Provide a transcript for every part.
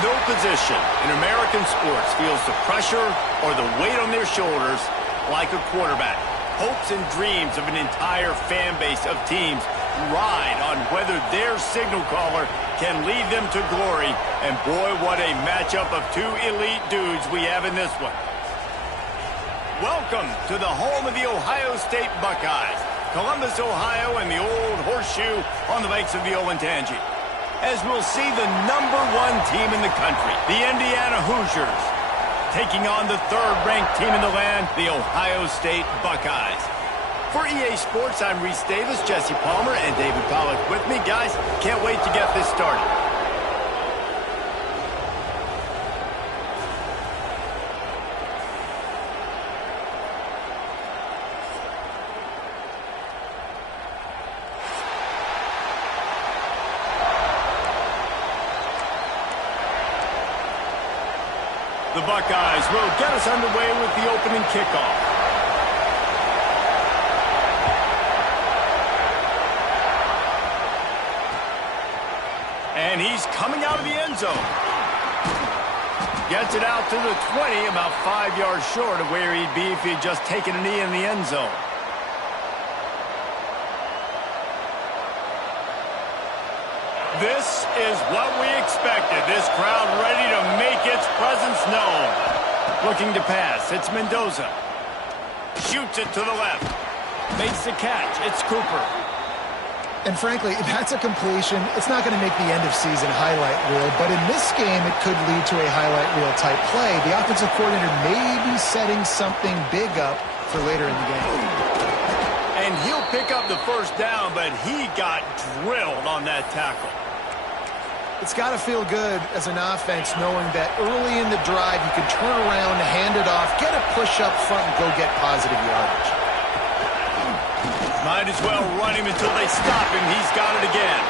No position in American sports feels the pressure or the weight on their shoulders like a quarterback. Hopes and dreams of an entire fan base of teams ride on whether their signal caller can lead them to glory. And boy, what a matchup of two elite dudes we have in this one. Welcome to the home of the Ohio State Buckeyes, Columbus, Ohio, and the old horseshoe on the banks of the Ncaa. As we'll see the #1 team in the country, the Indiana Hoosiers, taking on the third-ranked team in the land, the Ohio State Buckeyes. For EA Sports, I'm Reese Davis, Jesse Palmer, and David Pollack with me. Guys, can't wait to get this started. The Buckeyes will get us underway with the opening kickoff. And he's coming out of the end zone. Gets it out to the 20, about 5 yards short of where he'd be if he'd just taken a knee in the end zone. This is what we expected. This crowd ready to make its presence known. Looking to pass. It's Mendoza. Shoots it to the left. Makes the catch. It's Cooper. And frankly, that's a completion. It's not going to make the end-of-season highlight reel, but in this game, it could lead to a highlight reel type play. The offensive coordinator may be setting something big up for later in the game. And he'll pick up the first down, but he got drilled on that tackle. It's got to feel good as an offense knowing that early in the drive you can turn around, hand it off, get a push up front, and go get positive yardage. Might as well run him until they stop him. He's got it again.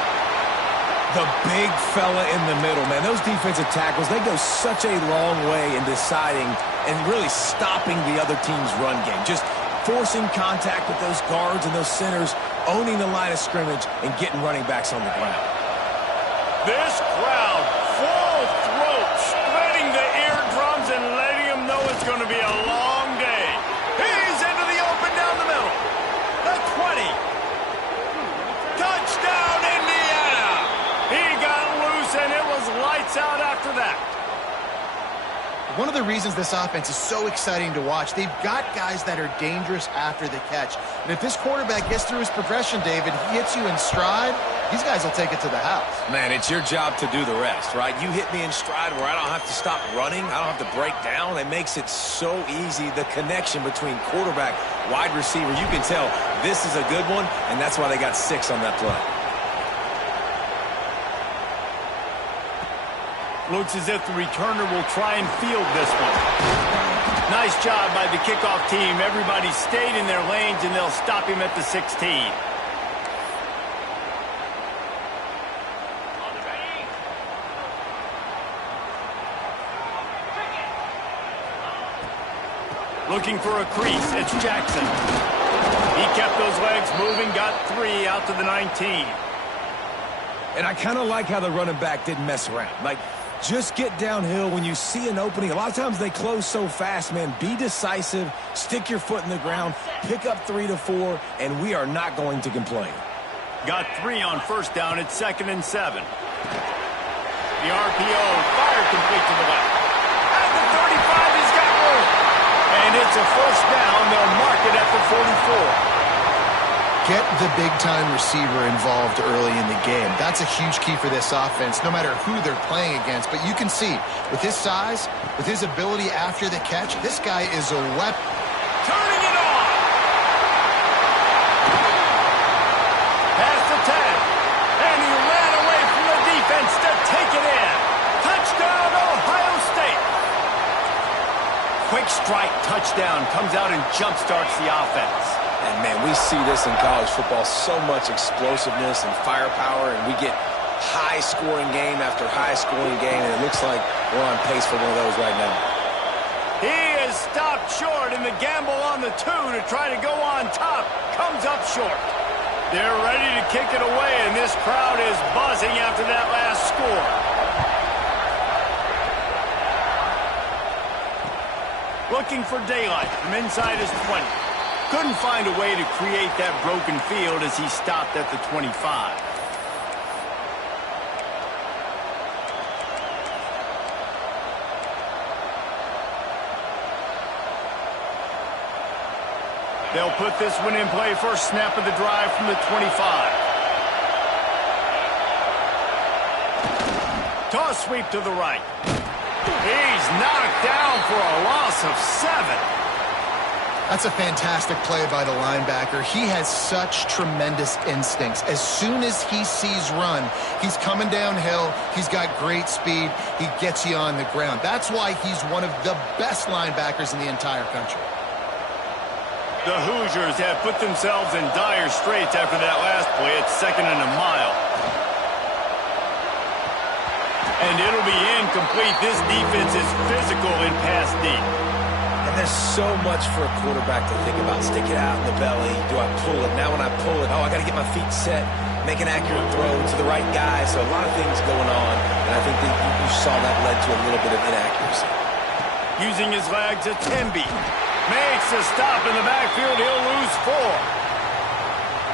The big fella in the middle, man. Those defensive tackles, they go such a long way in deciding and really stopping the other team's run game. Just forcing contact with those guards and those centers, owning the line of scrimmage, and getting running backs on the ground. This crowd, full throat, spreading the eardrums and letting them know it's going to be a long day. He's into the open down the middle. The 20. Touchdown, Indiana. He got loose, and it was lights out after that. One of the reasons this offense is so exciting to watch, they've got guys that are dangerous after the catch. And if this quarterback gets through his progression, David, he hits you in stride, these guys will take it to the house. Man, it's your job to do the rest, right? You hit me in stride where I don't have to stop running. I don't have to break down. It makes it so easy, the connection between quarterback, wide receiver. You can tell this is a good one, and that's why they got 6 on that play. Looks as if the returner will try and field this one. Nice job by the kickoff team. Everybody stayed in their lanes, and they'll stop him at the 16. Looking for a crease. It's Jackson. He kept those legs moving, got 3 out to the 19. And I kind of like how the running back didn't mess around. Like, just get downhill when you see an opening. A lot of times they close so fast, man. Be decisive, stick your foot in the ground, pick up 3 to 4, and we are not going to complain. Got 3 on first down. It's 2nd and 7. The RPO fired complete to the left. At the 35, he's got room. And it's a first down. They'll mark it at the 44. Get the big-time receiver involved early in the game. That's a huge key for this offense, no matter who they're playing against. But you can see, with his size, with his ability after the catch, this guy is a weapon. Turning it on. Past the 10. And he ran away from the defense to take it in. Touchdown, Ohio State. Quick strike touchdown comes out and jump-starts the offense. And, man, we see this in college football, so much explosiveness and firepower, and we get high-scoring game after high-scoring game, and it looks like we're on pace for one of those right now. He is stopped short, and the gamble on the 2 to try to go on top comes up short. They're ready to kick it away, and this crowd is buzzing after that last score. Looking for daylight from inside his 20. Couldn't find a way to create that broken field as he stopped at the 25. They'll put this one in play first snap of the drive from the 25. Toss sweep to the right. He's knocked down for a loss of 7. That's a fantastic play by the linebacker. He has such tremendous instincts. As soon as he sees run, he's coming downhill. He's got great speed. He gets you on the ground. That's why he's one of the best linebackers in the entire country. The Hoosiers have put themselves in dire straits after that last play at 2nd and a mile. And it'll be incomplete. This defense is physical in pass deep. And there's so much for a quarterback to think about. Stick it out in the belly. Do I pull it? Now when I pull it, I got to get my feet set, make an accurate throw to the right guy. So a lot of things going on. And I think that you saw that led to a little bit of inaccuracy. Using his legs, a Temby. Makes a stop in the backfield. He'll lose 4.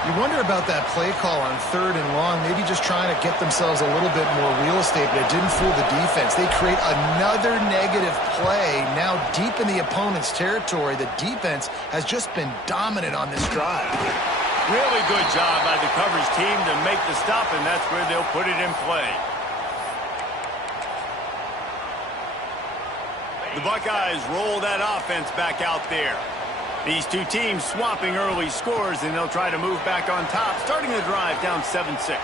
You wonder about that play call on 3rd and long, maybe just trying to get themselves a little bit more real estate, but it didn't fool the defense. They create another negative play now deep in the opponent's territory. The defense has just been dominant on this drive. Really good job by the coverage team to make the stop, and that's where they'll put it in play. The Buckeyes roll that offense back out there. These two teams swapping early scores, and they'll try to move back on top, starting the drive down 7-6.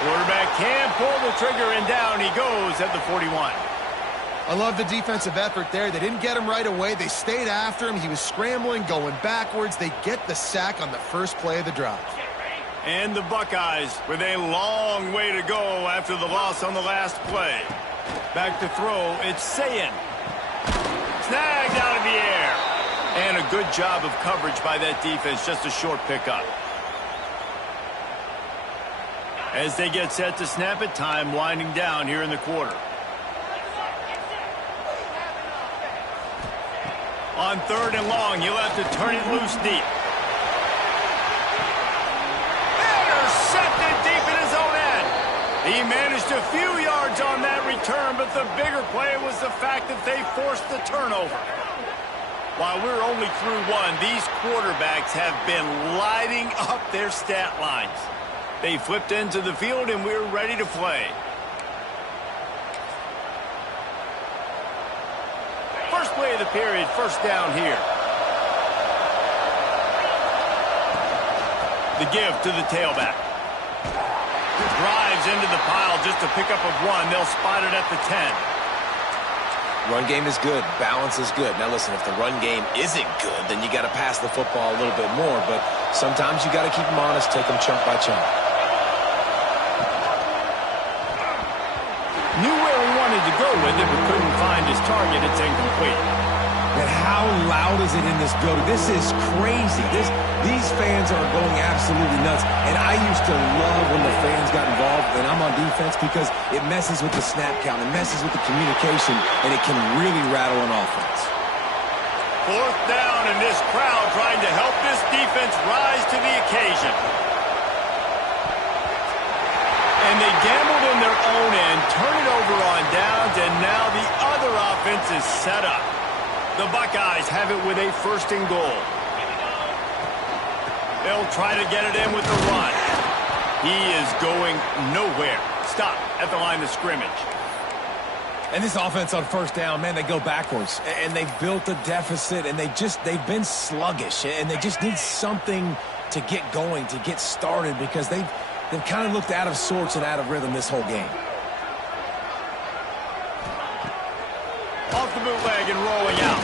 Quarterback can't pull the trigger, and down he goes at the 41. I love the defensive effort there. They didn't get him right away. They stayed after him. He was scrambling, going backwards. They get the sack on the first play of the drive. And the Buckeyes with a long way to go after the loss on the last play. Back to throw, it's Ncaa. Snagged out of the air. And a good job of coverage by that defense, just a short pickup. As they get set to snap it, time winding down here in the quarter. On 3rd and long, he'll have to turn it loose deep. Intercepted deep in his own end. He managed a few yards on that return, but the bigger play was the fact that they forced the turnover. While we're only through 1, these quarterbacks have been lighting up their stat lines. They flipped into the field, and we're ready to play. First play of the period, first down here. The give to the tailback. Drives into the pile just a pickup of 1. They'll spot it at the 10. Run game is good. Balance is good. Now, listen, if the run game isn't good, then you got to pass the football a little bit more. But sometimes you got to keep them honest, take them chunk by chunk. Knew where he wanted to go with it, but couldn't find his target. It's incomplete. And how loud is it in this building? This is crazy. These fans are going absolutely nuts. And I used to love when the fans got involved, and I'm on defense, because it messes with the snap count. It messes with the communication, and it can really rattle an offense. 4th down, and this crowd trying to help this defense rise to the occasion. And they gambled in their own end, turn it over on downs, and now the other offense is set up. The Buckeyes have it with a 1st and goal. They'll try to get it in with the run. He is going nowhere. Stop at the line of scrimmage. And this offense on 1st down, man, they go backwards. And they've built a deficit, and they've been sluggish. And they just need something to get going, to get started, because they've kind of looked out of sorts and out of rhythm this whole game. Off the bootleg and rolling out.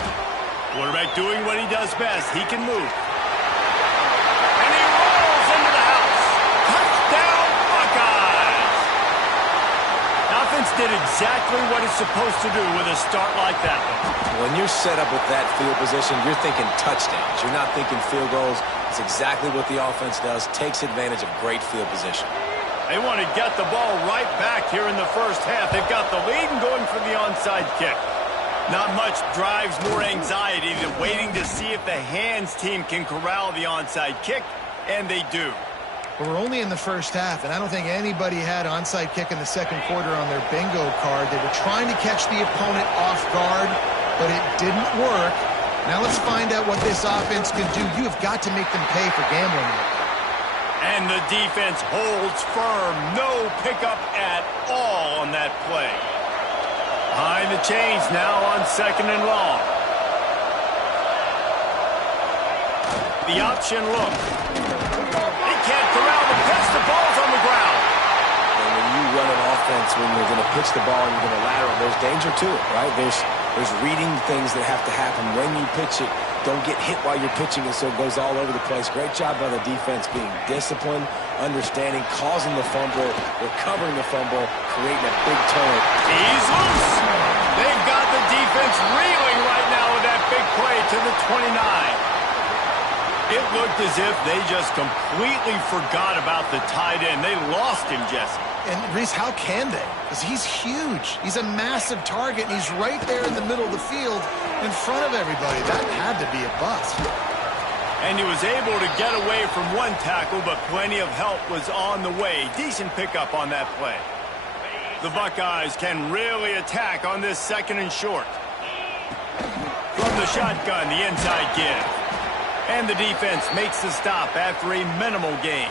Quarterback doing what he does best. He can move. And he rolls into the house. Touchdown, Buckeyes! Offense did exactly what it's supposed to do with a start like that. When you're set up with that field position, you're thinking touchdowns. You're not thinking field goals. It's exactly what the offense does. Takes advantage of great field position. They want to get the ball right back here in the first half. They've got the lead and going for the onside kick. Not much drives more anxiety than waiting to see if the hands team can corral the onside kick, and they do. Well, we're only in the first half, and I don't think anybody had onside kick in the second quarter on their bingo card. They were trying to catch the opponent off guard, but it didn't work. Now let's find out what this offense can do. You have got to make them pay for gambling. And the defense holds firm. No pickup at all on that play. Behind the chains now on 2nd and long. The option look. They can't corral the pitch. The ball's on the ground. And when you run an offense, when you're going to pitch the ball and you're going to lateral, there's danger to it, right? There's reading things that have to happen when you pitch it. Don't get hit while you're pitching it so it goes all over the place. Great job by the defense being disciplined, understanding, causing the fumble, recovering the fumble, creating a big turnover. He's loose. They've got the defense reeling right now with that big play to the 29. It looked as if they just completely forgot about the tight end. They lost him, Jesse. And, Reese, how can they? Because he's huge. He's a massive target, and he's right there in the middle of the field in front of everybody. That had to be a bust. And he was able to get away from one tackle, but plenty of help was on the way. Decent pickup on that play. The Buckeyes can really attack on this 2nd and short. From the shotgun, the inside give. And the defense makes the stop after a minimal gain.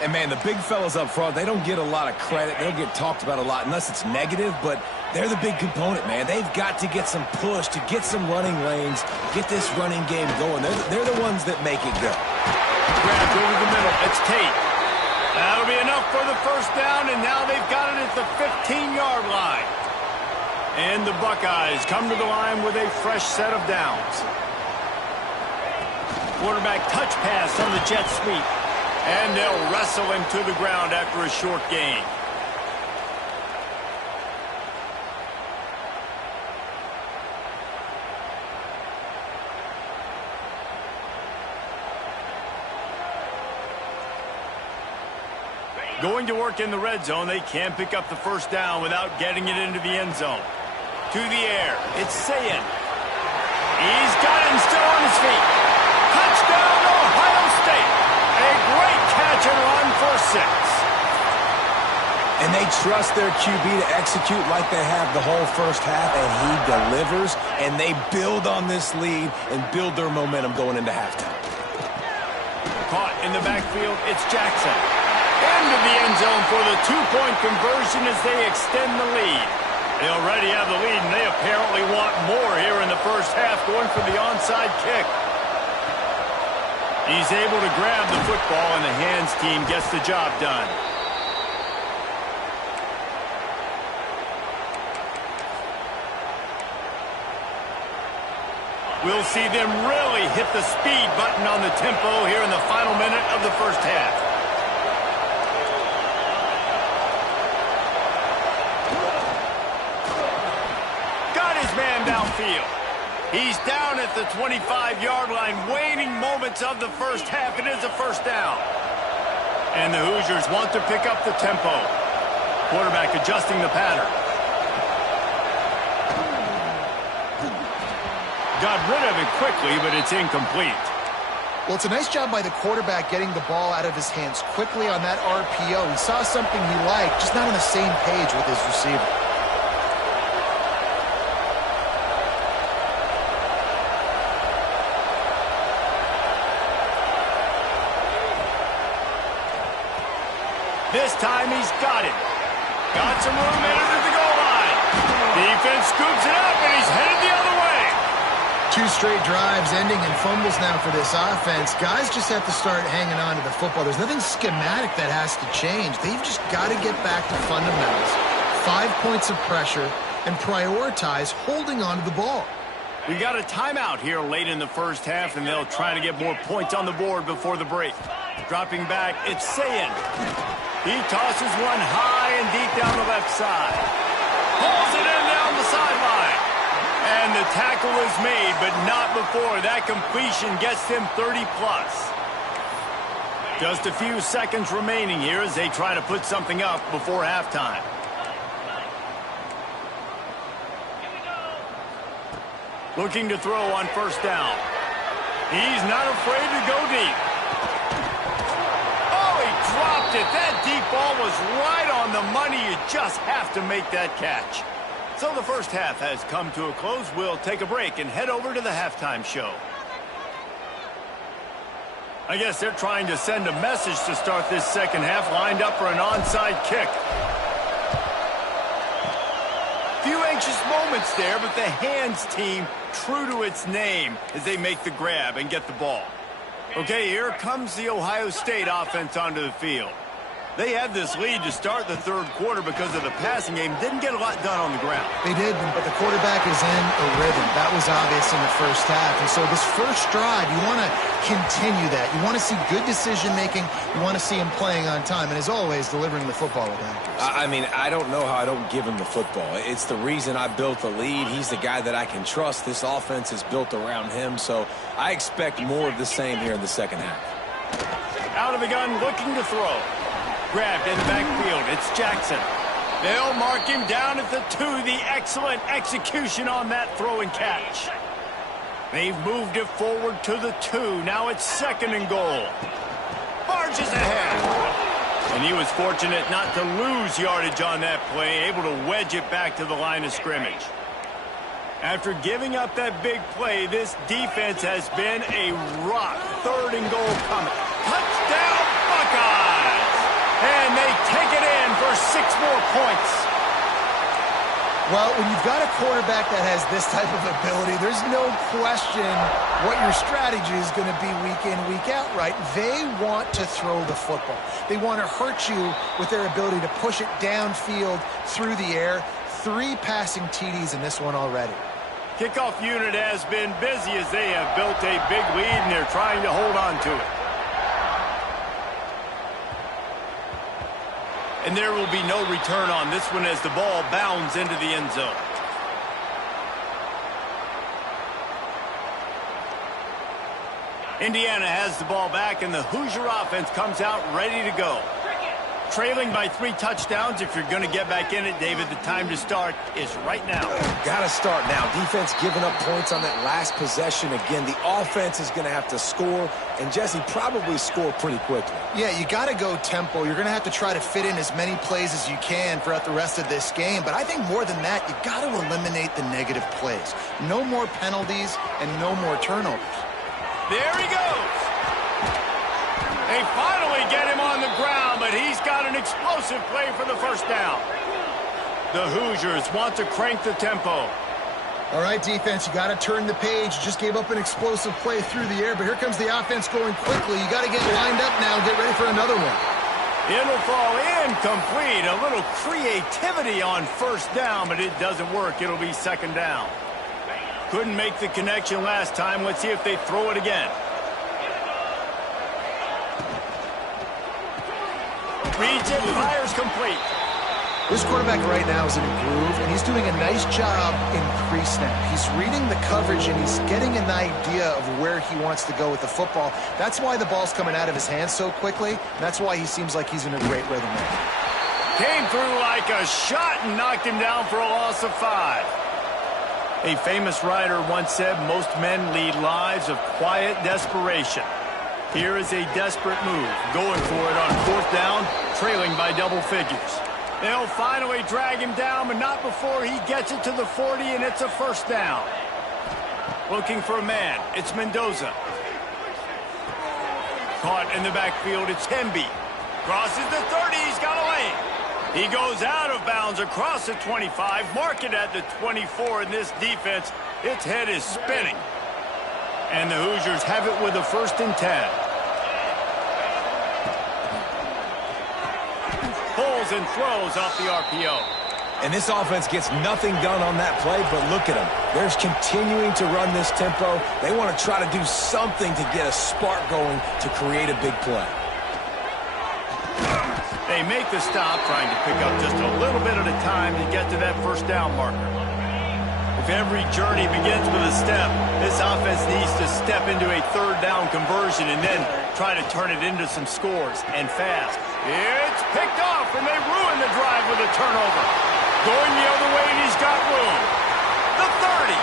And, man, the big fellas up front, they don't get a lot of credit. They don't get talked about a lot unless it's negative, but they're the big component, man. They've got to get some push, to get some running lanes, get this running game going. They're the ones that make it go. Grabbed over the middle. It's Tate. That'll be enough for the first down, and now they've got it at the 15-yard line. And the Buckeyes come to the line with a fresh set of downs. Quarterback touch pass on the jet sweep. And they'll wrestle him to the ground after a short gain. Going to work in the red zone, they can't pick up the first down without getting it into the end zone. To the air, it's Ncaa. He's got him still on his feet. Touchdown, Ohio State. A great catch and run for 6. And they trust their QB to execute like they have the whole first half, and he delivers, and they build on this lead and build their momentum going into halftime. Caught in the backfield, it's Jackson. Into the end zone for the 2-point conversion as they extend the lead. They already have the lead, and they apparently want more here in the first half, going for the onside kick. He's able to grab the football, and the hands team gets the job done. We'll see them really hit the speed button on the tempo here in the final minute of the first half. Got his man downfield. He's down at the 25-yard line, waning moments of the first half. It is a first down. And the Hoosiers want to pick up the tempo. Quarterback adjusting the pattern. Got rid of it quickly, but it's incomplete. Well, it's a nice job by the quarterback getting the ball out of his hands quickly on that RPO. He saw something he liked, just not on the same page with his receiver. This time he's got it. Got some room in it at the goal line. Defense scoops it up, and he's headed the other way. 2 straight drives ending in fumbles now for this offense. Guys just have to start hanging on to the football. There's nothing schematic that has to change. They've just got to get back to fundamentals. 5 points of pressure and prioritize holding on to the ball. We got a timeout here late in the first half, and they'll try to get more points on the board before the break. Dropping back, it's Ncaa. He tosses one high and deep down the left side. Pulls it in down the sideline. And the tackle is made, but not before that completion gets them 30+. Just a few seconds remaining here as they try to put something up before halftime. Looking to throw on first down. He's not afraid to go deep. Oh, he dropped it. That deep ball was right on the money. You just have to make that catch. So the first half has come to a close. We'll take a break and head over to the halftime show. I guess they're trying to send a message to start this second half, lined up for an onside kick. Few anxious moments there, but the hands team true to its name as they make the grab and get the ball. Okay, here comes the Ohio State offense onto the field. They had this lead to start the third quarter because of the passing game. Didn't get a lot done on the ground. They did, but the quarterback is in a rhythm. That was obvious in the first half. And so this first drive, you want to continue that. You want to see good decision-making. You want to see him playing on time. And as always, delivering the football with accuracy. I mean, I don't know how I don't give him the football. It's the reason I built the lead. He's the guy that I can trust. This offense is built around him. So I expect more of the same here in the second half. Out of the gun, looking to throw. Grabbed in the backfield. It's Jackson. They'll mark him down at the 2. The excellent execution on that throw and catch. They've moved it forward to the 2. Now it's 2nd and goal. Marches ahead. And he was fortunate not to lose yardage on that play, able to wedge it back to the line of scrimmage. After giving up that big play, this defense has been a rock. 3rd and goal coming. Touchdown, Buckeyes! And they take it in for 6 more points. Well, when you've got a quarterback that has this type of ability, there's no question what your strategy is going to be week in, week out, right? They want to throw the football. They want to hurt you with their ability to push it downfield through the air. 3 passing TDs in this one already. Kickoff unit has been busy as they have built a big lead, and they're trying to hold on to it. And there will be no return on this one as the ball bounds into the end zone. Indiana has the ball back, and the Hoosier offense comes out ready to go. Trailing by 3 touchdowns. If you're going to get back in it, David, the time to start is right now. Got to start now. Defense giving up points on that last possession. Again, the offense is going to have to score, and Jesse probably score pretty quickly. Yeah, you got to go tempo. You're going to have to try to fit in as many plays as you can throughout the rest of this game. But I think more than that, you got to eliminate the negative plays. No more penalties and no more turnovers. There he goes. They finally get him on the ground, but he's got an explosive play for the first down. The Hoosiers want to crank the tempo. All right, defense, you got to turn the page. Just gave up an explosive play through the air, but here comes the offense going quickly. You got to get lined up now and get ready for another one. It'll fall incomplete. A little creativity on first down, but it doesn't work. It'll be 2nd down. Couldn't make the connection last time. Let's see if they throw it again. Reads it, fires complete. This quarterback right now is in a groove, and he's doing a nice job in pre-snap. He's reading the coverage, and he's getting an idea of where he wants to go with the football. That's why the ball's coming out of his hands so quickly, and that's why he seems like he's in a great rhythm now. Came through like a shot and knocked him down for a loss of 5. A famous writer once said, most men lead lives of quiet desperation. Here is a desperate move, going for it on 4th down, trailing by double figures. They'll finally drag him down, but not before he gets it to the 40, and it's a 1st down. Looking for a man, it's Mendoza. Caught in the backfield, it's Hemby. Crosses the 30, he's got a lane. He goes out of bounds across the 25, mark it at the 24 in this defense. Its head is spinning. And the Hoosiers have it with a 1st and 10. Pulls and throws off the RPO. And this offense gets nothing done on that play, but look at them. They're continuing to run this tempo. They want to try to do something to get a spark going to create a big play. They make the stop, trying to pick up just a little bit at a time to get to that 1st down marker. If every journey begins with a step, this offense needs to step into a 3rd down conversion and then try to turn it into some scores, and fast. It's picked off, and they ruin the drive with a turnover. Going the other way, and he's got room. The 30.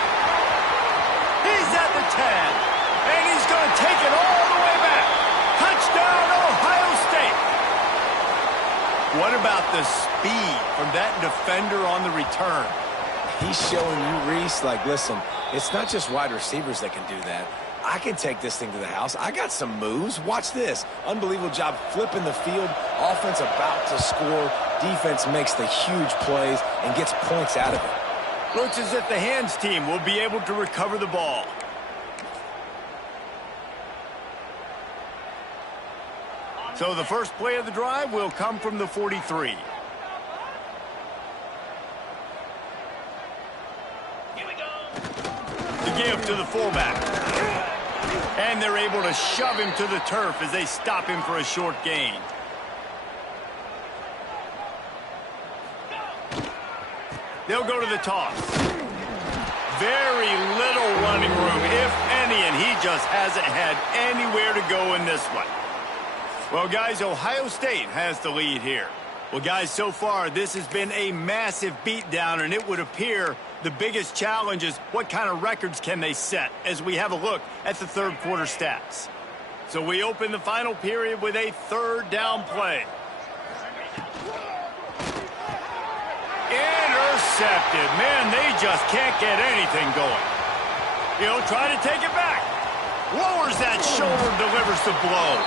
And he's going to take it all the way back. Touchdown, Ohio State. What about the speed from that defender on the return? He's showing you, Reese, like, listen, it's not just wide receivers that can do that. I can take this thing to the house. I got some moves. Watch this. Unbelievable job flipping the field. Offense about to score. Defense makes the huge plays and gets points out of it. Looks as if the hands team will be able to recover the ball. So the first play of the drive will come from the 43. The give to the fullback. And they're able to shove him to the turf as they stop him for a short gain. They'll go to the toss. Very little running room, if any, and he just hasn't had anywhere to go in this one. Well, guys, Ohio State has the lead here. Well, guys, so far, this has been a massive beatdown, and it would appear the biggest challenge is what kind of records can they set as we have a look at the third quarter stats. So we open the final period with a third down play. Intercepted. Man, they just can't get anything going. He'll try to take it back. Lowers that shoulder, delivers the blow.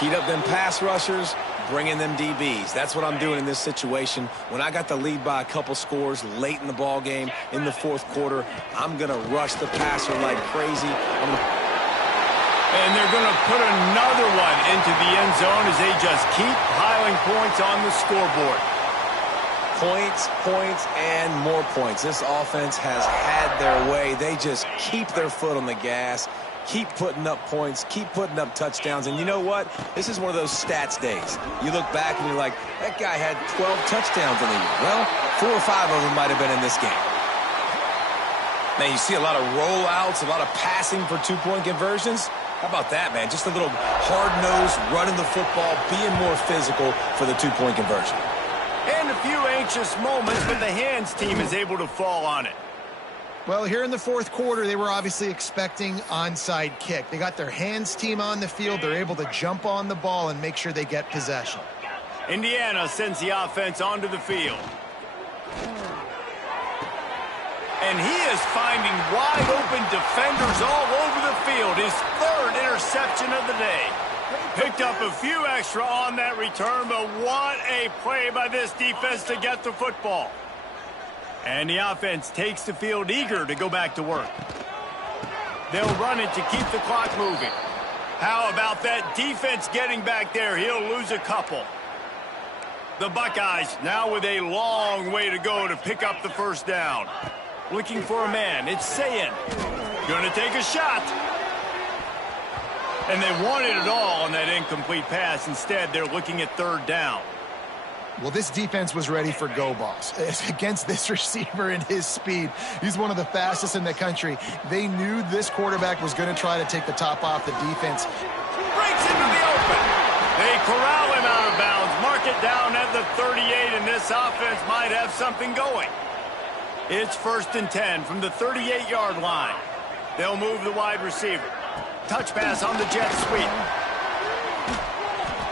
Heat up them pass rushers, bring in them DBs. That's what I'm doing in this situation. When I got the lead by a couple scores late in the ball game, in the fourth quarter, I'm going to rush the passer like crazy. And they're going to put another one into the end zone as they just keep piling points on the scoreboard. Points, points, and more points. This offense has had their way. They just keep their foot on the gas, keep putting up points, keep putting up touchdowns. And you know what? This is one of those stats days. You look back and you're like, that guy had 12 touchdowns in the year. Well, 4 or 5 of them might have been in this game. Now, you see a lot of rollouts, a lot of passing for two-point conversions. How about that, man? Just a little hard-nosed, running the football, being more physical for the two-point conversion. And a few anxious moments, but the hands team is able to fall on it. Well, here in the fourth quarter, they were obviously expecting onside kick. They got their hands team on the field. They're able to jump on the ball and make sure they get possession. Indiana sends the offense onto the field. And he is finding wide open defenders all over the field. His third interception of the day. Picked up a few extra on that return, but what a play by this defense to get the football. And the offense takes the field eager to go back to work. They'll run it to keep the clock moving. How about that defense getting back there? He'll lose a couple. The Buckeyes now with a long way to go to pick up the first down. Looking for a man. It's Ncaa. Going to take a shot. And they wanted it all on that incomplete pass. Instead, they're looking at third down. Well, this defense was ready for go balls. Against this receiver and his speed, he's one of the fastest in the country. They knew this quarterback was going to try to take the top off the defense. Breaks into the open. They corral him out of bounds. Mark it down at the 38, and this offense might have something going. It's 1st and 10 from the 38-yard line. They'll move the wide receiver. Touch pass on the jet sweep.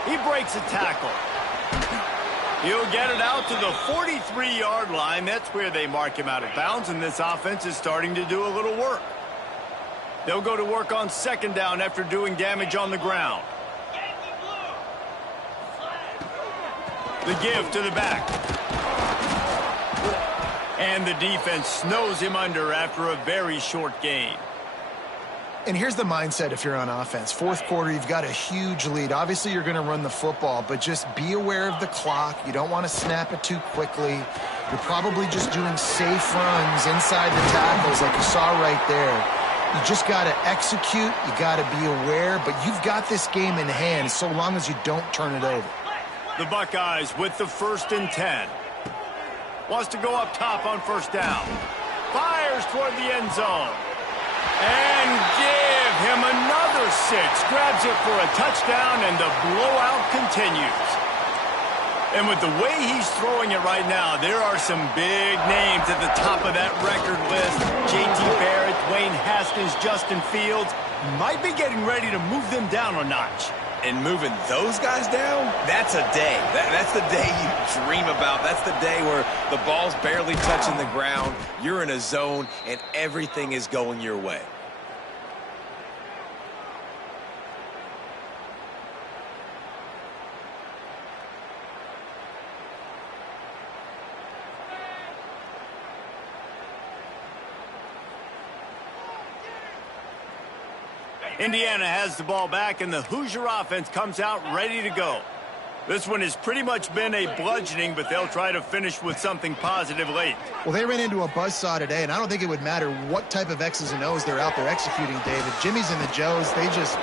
He breaks a tackle. He'll get it out to the 43-yard line. That's where they mark him out of bounds, and this offense is starting to do a little work. They'll go to work on second down after doing damage on the ground. The give to the back. And the defense snows him under after a very short gain. And here's the mindset if you're on offense. Fourth quarter, you've got a huge lead. Obviously, you're going to run the football, but just be aware of the clock. You don't want to snap it too quickly. You're probably just doing safe runs inside the tackles like you saw right there. You just got to execute. You got to be aware, but you've got this game in hand so long as you don't turn it over. The Buckeyes with the 1st and 10. Wants to go up top on first down. Fires toward the end zone. And give him another 6. Grabs it for a touchdown, and the blowout continues. And with the way he's throwing it right now, there are some big names at the top of that record list. J.T. Barrett, Dwayne Haskins. captain's Justin Fields might be getting ready to move them down a notch. And moving those guys down, that's a day. That's the day you dream about. That's the day where the ball's barely touching the ground, you're in a zone, and everything is going your way. Indiana has the ball back, and the Hoosier offense comes out ready to go. This one has pretty much been a bludgeoning, but they'll try to finish with something positive late. Well, they ran into a buzzsaw today, and I don't think it would matter what type of X's and O's they're out there executing, David. Jimmy's and the Joes, they're just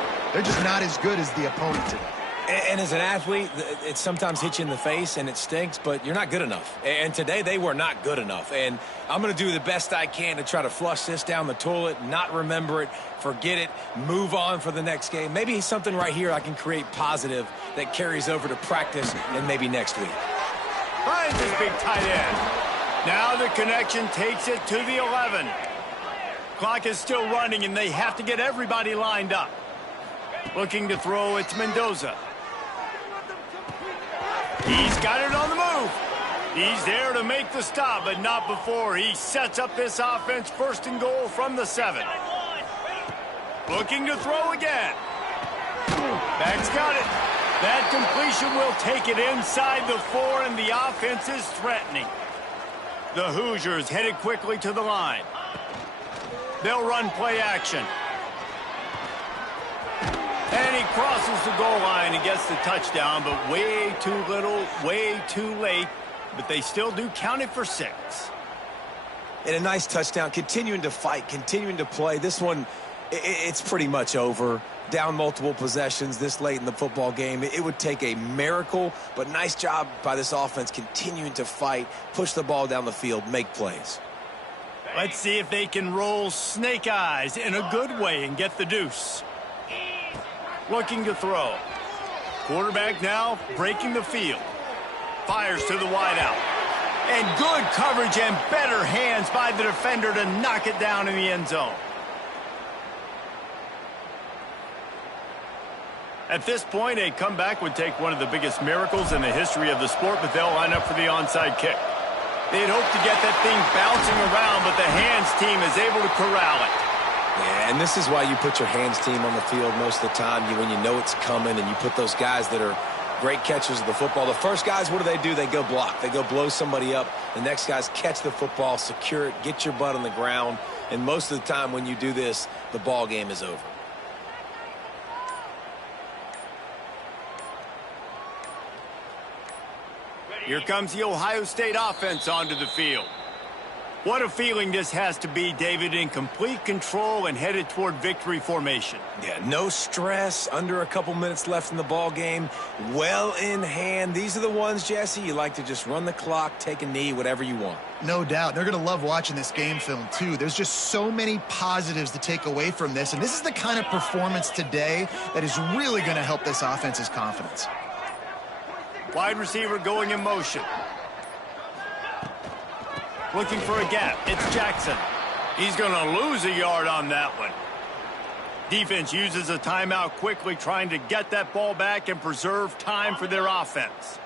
not as good as the opponent today. And as an athlete, it sometimes hits you in the face and it stinks, but you're not good enough. And today they were not good enough. And I'm going to do the best I can to try to flush this down the toilet, not remember it, forget it, move on for the next game. Maybe something right here I can create positive that carries over to practice and maybe next week. Finds his big tight end. Now the connection takes it to the 11. Clock is still running, and they have to get everybody lined up. Looking to throw, it's Mendoza. He's got it on the move. He's there to make the stop, but not before he sets up this offense first and goal from the 7. Looking to throw again. Back's got it. That completion will take it inside the 4, and the offense is threatening. The Hoosiers headed quickly to the line. They'll run play action. And he crosses the goal line and gets the touchdown, but way too little, way too late. But they still do count it for 6. And a nice touchdown, continuing to fight, continuing to play. This one, it's pretty much over. Down multiple possessions this late in the football game. It would take a miracle, but nice job by this offense continuing to fight, push the ball down the field, make plays. Let's see if they can roll snake eyes in a good way and get the deuce. Looking to throw. Quarterback now breaking the field. Fires to the wideout. And good coverage and better hands by the defender to knock it down in the end zone. At this point, a comeback would take one of the biggest miracles in the history of the sport, but they'll line up for the onside kick. They'd hope to get that thing bouncing around, but the hands team is able to corral it. Yeah, and this is why you put your hands team on the field most of the time, when you know it's coming, and you put those guys that are great catchers of the football. The first guys, what do? They go block. They go blow somebody up. The next guys catch the football, secure it, get your butt on the ground. And most of the time when you do this, the ball game is over. Here comes the Ohio State offense onto the field. What a feeling this has to be, David, in complete control and headed toward victory formation. Yeah, no stress, under a couple minutes left in the ball game, well in hand. These are the ones, Jesse, you like to just run the clock, take a knee, whatever you want. No doubt. They're going to love watching this game film, too. There's just so many positives to take away from this, and this is the kind of performance today that is really going to help this offense's confidence. Wide receiver going in motion. Looking for a gap. It's Jackson. He's going to lose a yard on that one. Defense uses a timeout quickly, trying to get that ball back and preserve time for their offense.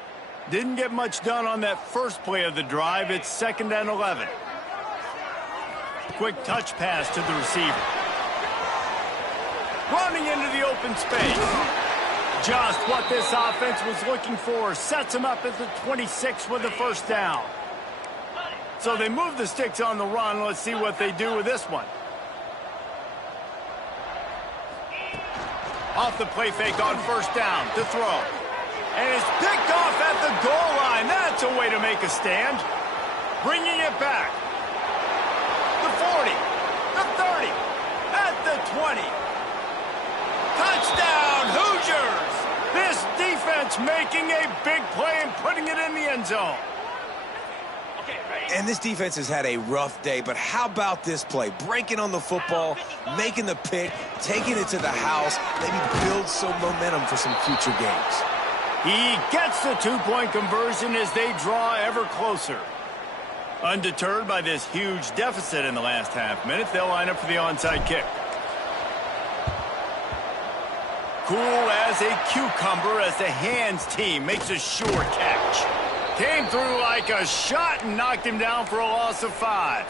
Didn't get much done on that first play of the drive. It's 2nd and 11. Quick touch pass to the receiver. Running into the open space. Just what this offense was looking for. Sets him up at the 26 with the first down. So they move the sticks on the run. Let's see what they do with this one. Off the play fake on first down to throw. And it's picked off at the goal line. That's a way to make a stand. Bringing it back. The 40, the 30, at the 20. Touchdown, Hoosiers! This defense making a big play and putting it in the end zone. And this defense has had a rough day, but how about this play? Breaking on the football, making the pick, taking it to the house, maybe build some momentum for some future games. He gets the 2-point conversion as they draw ever closer. Undeterred by this huge deficit in the last half minute, they'll line up for the onside kick. Cool as a cucumber as the hands team makes a sure catch. Came through like a shot and knocked him down for a loss of 5.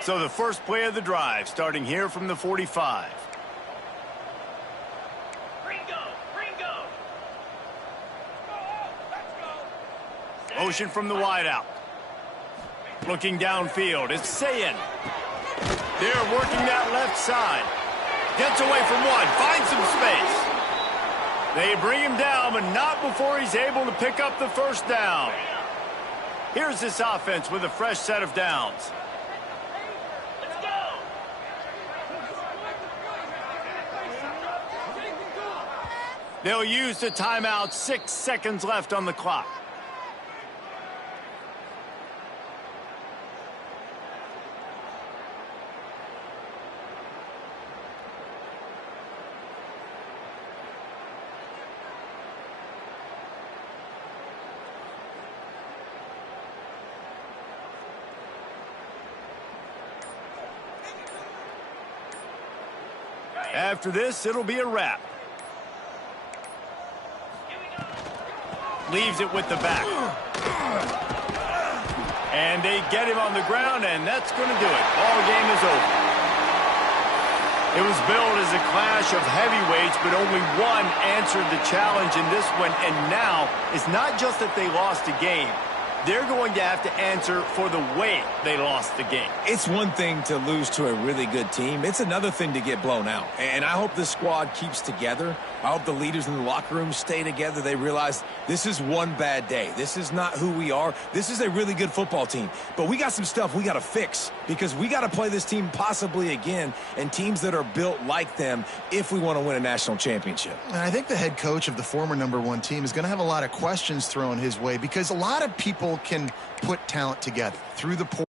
So the first play of the drive starting here from the 45. Motion from the wideout. Looking downfield, it's Ncaa. They're working that left side. Gets away from one, finds some space. They bring him down, but not before he's able to pick up the first down. Here's this offense with a fresh set of downs. They'll use the timeout, 6 seconds left on the clock. After this, it'll be a wrap. Leaves it with the back. And they get him on the ground, and that's going to do it. Ball game is over. It was billed as a clash of heavyweights, but only one answered the challenge in this one. And now, it's not just that they lost a game. They're going to have to answer for the way they lost the game. It's one thing to lose to a really good team. It's another thing to get blown out. And I hope this squad keeps together. I hope the leaders in the locker room stay together. They realize this is one bad day. This is not who we are. This is a really good football team. But we got some stuff we got to fix because we got to play this team possibly again and teams that are built like them if we want to win a national championship. And I think the head coach of the former #1 team is going to have a lot of questions thrown his way because a lot of people can put talent together through the portal.